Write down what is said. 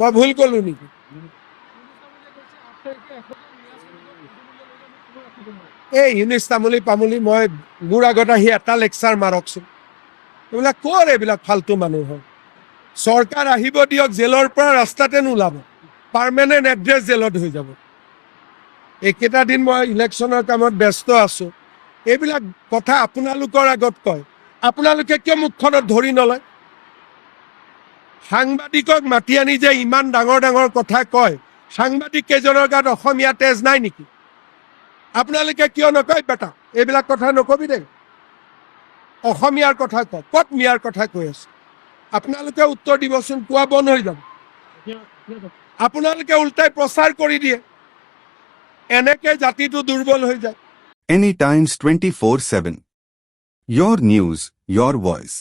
মই ভুল কলো নেকি? এই ইউনিছ তামুলী পামুলী মই মোৰ আগত আহি এটা লেকচাৰ মাৰকচোন। এইবিলাক ক'ৰ এইবিলাক ফাল্টু মানুহ হয়। চৰকাৰ আহিব দিয়ক, জেলৰ পৰা ৰাস্তাতে নোলাব, পাৰ্মানেণ্ট এড্ৰেছ জেলত হৈ যাব। এইকেইটা দিন মই ইলেকশ্যনৰ কামত ব্যস্ত আছো। এইবিলাক কথা আপোনালোকৰ আগত কয়, আপোনালোকে কিয় মুখখনত ধৰি নলয়? সাংবাদিকক মাতি আনি যে ইমান ডাঙৰ ডাঙৰ কথা কয়, সাংবাদিক কেইজনৰ গাত অসমীয়া তেজ নাই নেকি? আপোনালোকে কিয় নকয় বেটা এইবিলাক কথা নকবি দেই, অসমীয়াৰ কথা কওক। ক'ত মিয়াৰ কথা কৈ আছে? আপোনালোকে উত্তৰ দিবচোন, কোৱা বন্ধ হৈ যাব। আপোনালোকে উল্টাই প্ৰচাৰ কৰি দিয়ে, এনেকে জাতিটো দুৰ্বল হৈ যায়। Any Times 24/7. Your news, your voice.